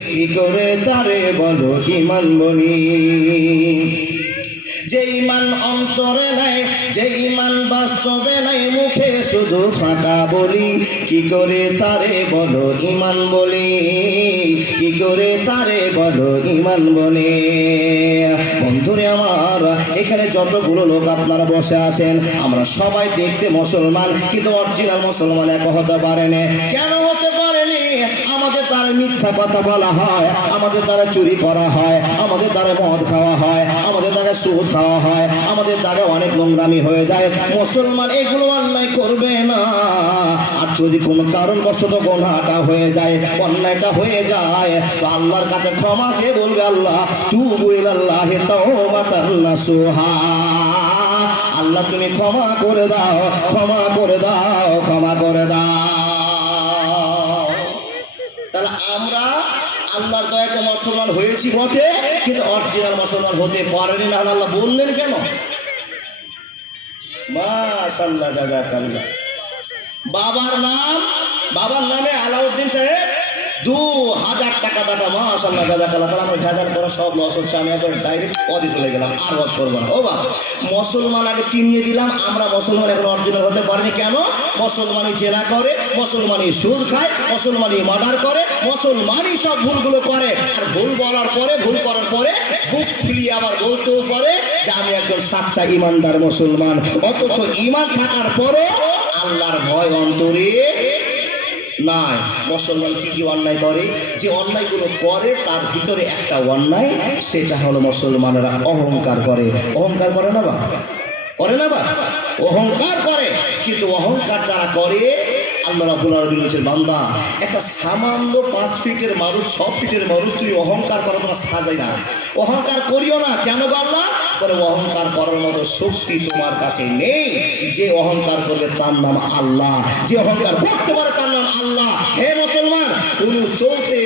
কি করে তারে বলো ইমান বলি। যে ইমান অন্তরে নাই, যে ইমান বাস্তবে নাই, মুখে শুধু ফাঁকা বলি। কি করে তারে বলো ইমান বলি, কি করে তারে বলো ইমান বলি। বন্ধুরে আমার, এখানে যতগুলো লোক আপনারা বসে আছেন, আমরা সবাই দেখতে মুসলমান, কিন্তু অরিজিনাল মুসলমান এক হতে পারেনি। কেন হতে পারেনি? আমাদের দ্বারা মিথ্যা কথা বলা হয়, আমাদের দ্বারা চুরি করা হয়, আমাদের দ্বারা মদ খাওয়া হয়, আমাদের দ্বারা সুদ খাওয়া হয়, আমাদের দ্বারা অনেক নোংরামি হয়ে যায়। মুসলমান এগুলো অন্যায় করবে না। আর যদি কোনো কারণবশত গুনাহটা হয়ে যায়, অন্যায়টা হয়ে যায়, তো আল্লাহর কাছে ক্ষমা চেয়ে বলবে, আল্লাহ তুবু ইলাল্লাহি তাওবাতান নাসুহা। আল্লাহ তুমি ক্ষমা করে দাও, ক্ষমা করে দাও, ক্ষমা করে দাও। তাহলে আমরা আল্লাহর দয়াতে মুসলমান হয়েছি বটে, কিন্তু অরিজিনাল মুসলমান হতে পারেনি। না আল্লাহ বললেন কেন? মাশাআল্লাহ, জাযাকাল্লাহ। বাবার নামে আলাউদ্দিন সাহেব 2000 টাকা দাদা। মাশাআল্লাহ, জাযাকাল্লাহ। তাহলে আমার ভেজাল করা সব লস হচ্ছে। আমি একবার ডাইরেক্ট অদে চলে গেলাম, আর ওয়াজ করবো না। ও বাবা, মুসলমান আগে চিনিয়ে দিলাম। আমরা মুসলমান এখন অরিজিনাল হতে পারিনি কেন? মুসলমানই জেনা করে, মুসলমানই সুদ খায়, মুসলমানই মার্ডার করে, মুসলমানই সব ভুলগুলো করে। আর ভুল বলার পরে, ভুল করার পরে বুক ফুলিয়ে আবার বলতেও পারে যে আমি একজন সাচ্চা ইমানদার মুসলমান। অথচ ইমান থাকার পরে আল্লাহর ভয় অন্তরে নাই। মুসলমান কি কি অন্যায় করে? যে অন্যায়গুলো করে তার ভিতরে একটা অন্যায়, সেটা হলো মুসলমানেরা অহংকার করে। অহংকার করে না বা? করে না বা? অহংকার করে। কিন্তু অহংকার যারা করে, আল্লাহ রাব্বুল আলামিন বলেছেন, বান্দা একটা সামান্য 5 ফিটের মানুষ, 6 ফিটের মানুষ তুমি অহংকার করো, তোমার সাজাই না। অহংকার করিও না। কেন গো আল্লাহ? করে অহংকার করার মতো শক্তি তোমার কাছে নেই। যে অহংকার করবে তার নাম আল্লাহ, যে অহংকার করতে পারে তার নাম আল্লাহ। হে মুসলমান, কোন চলতে